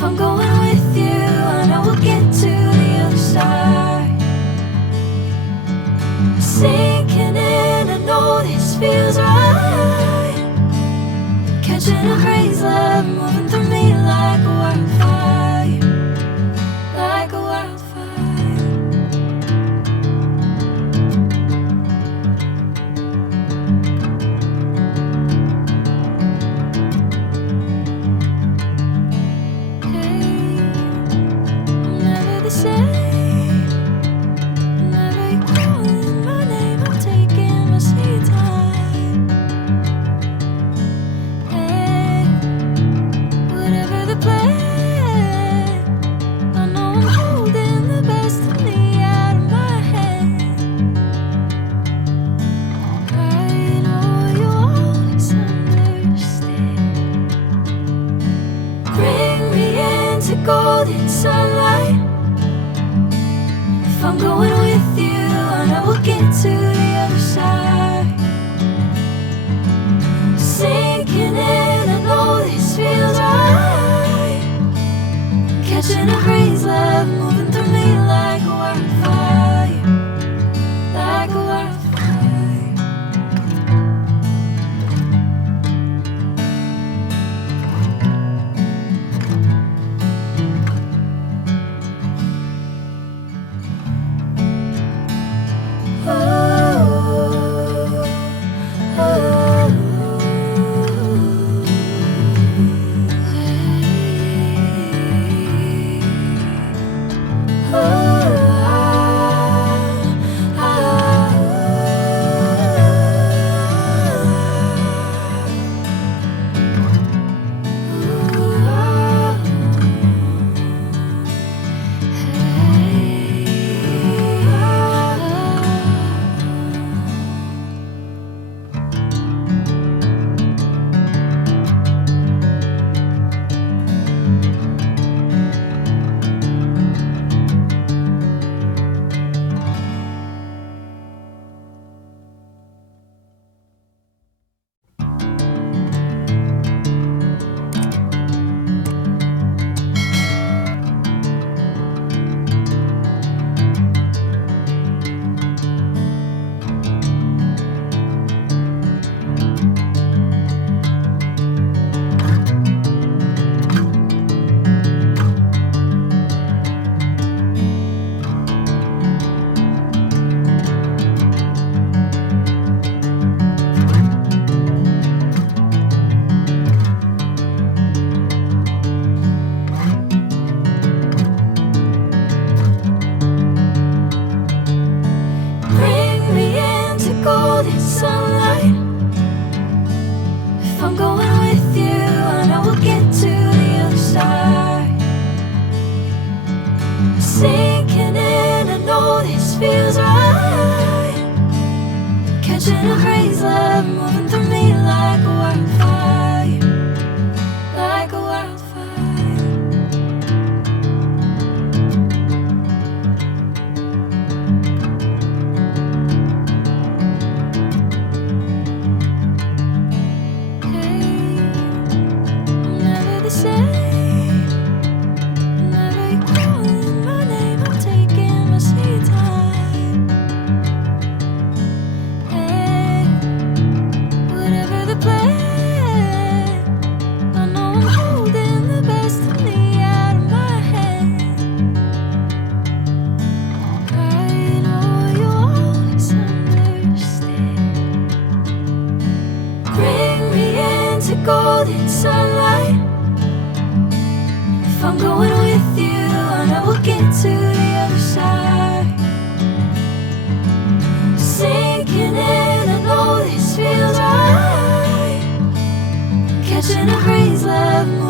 If I'm going with you, I know we'll get to the other side. Sinking in, I know this feels right. Catching a crazy love, moving through me like a wildfire, like a wildfire. Golden sunlight. If I'm going with you, I know we'll get to the other side. Sinking in, I know this feels right. Catching a crazy love, moving through me like a wildfire, like a wildfire. Sunlight. If I'm going with you, I know we'll get to the other side. Sinking in, I know this feels right. Catching a crazy love, moving through me like a wildfire, like a wildfire. Golden sunlight. If I'm going with you, I know we'll get to the other side. Sinking in, I know this feels right. Catching a crazy love.